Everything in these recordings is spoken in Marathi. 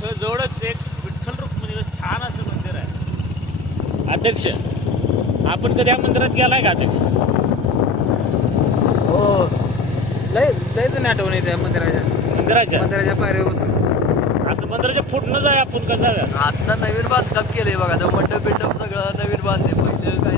जवळच एक विठ्ठल मंदिर छान असं मंदिर आहे. अध्यक्ष आपण कधी या मंदिरात गेलाय का अध्यक्ष? हो. लय नाही आठवण येते मंदिराच्या. मंदिराच्या? मंदिराच्या पायरीवर असं मंदिराच्या फुटणं जाय आपण कसं आता नवीन बांधकाम केलंय बघा मंडप बिंडप सगळं नवीन बांधले पहिले काय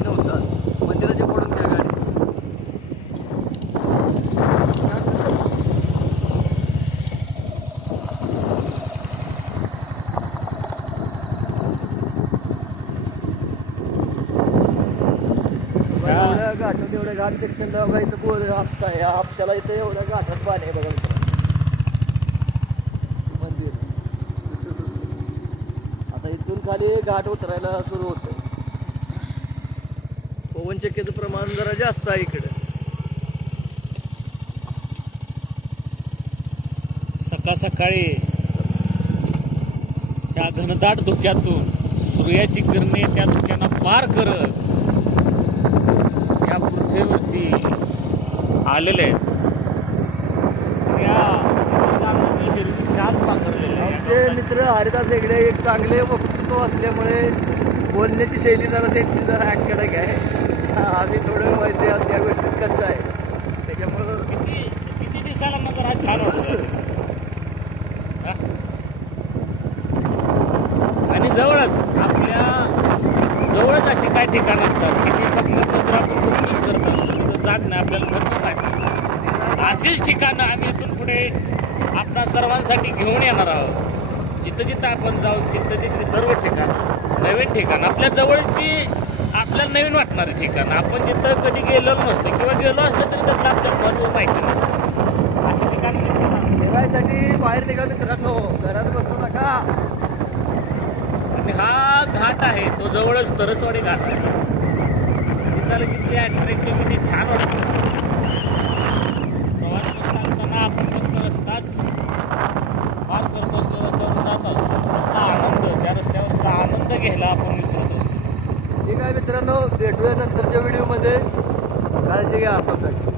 घाटात एवढ्या घाट सेक्शनला बघा इथं बोर हापसा आहे. हापशाला इथं एवढ्या घाटात पाणी आहे बघा मित्रांनो. मंदिर. आता इथून खाली घाट उतरायला सुरू होतं पवन चक्क्याचं प्रमाण जरा जास्त आहे इकडे. सकाळ सकाळी त्या घनदाट धुक्यातून सूर्याची किरणे त्या धुक्यांना पार करत या पृथ्वीवरती आलेले आहेत. आमचे मित्र हरिदास हेगडे एक चांगले वक्तृत्व असल्यामुळे बोलण्याची शैली जरा त्यांची जरा कडक आहे आम्ही थोडं माहिती आहे त्या गोष्टीत कच्चा आहे त्याच्यामुळं किती किती दिसायला नजर आज छान वाटतं? आणि जवळच आपल्या जवळच अशी काही ठिकाण असतात की ती बघण्यापासून आपण खूप मिस करत असतो तिथं जात नाही आपल्याला महत्त्व आहे अशीच ठिकाणं आम्ही इथून पुढे आपणा सर्वांसाठी घेऊन येणार आहोत. जिथं जिथं आपण जाऊ तिथं तिथली सर्व ठिकाणं नवीन ठिकाण आपल्या जवळची आपल्याला नवीन वाटणारी ठिकाणं. आपण जिथं कधी गेलेलो नसतो किंवा गेलो असलं तरी त्यातलं आपल्याला महत्त्व माहिती नसतं. अशी ठिकाणं फिरायसाठी बाहेर निघा मित्रांनो. घरात बसू नका. आणि हा घाट आहे तो जवळच तरसवाडी घाट आहे. दिसायला किती अट्रॅक्टिव्ह किती छान वाटतं प्रवास करत असताना आपण फक्त रस्ताच पार करत असतो रस्त्यावर जात असतो त्यातला आनंद त्या रस्त्यावरचा आनंद घ्यायला आपण विसरत असतो. ठीक आहे मित्रांनो भेटूया नंतरच्या व्हिडिओमध्ये काळजी घ्या स्वतःची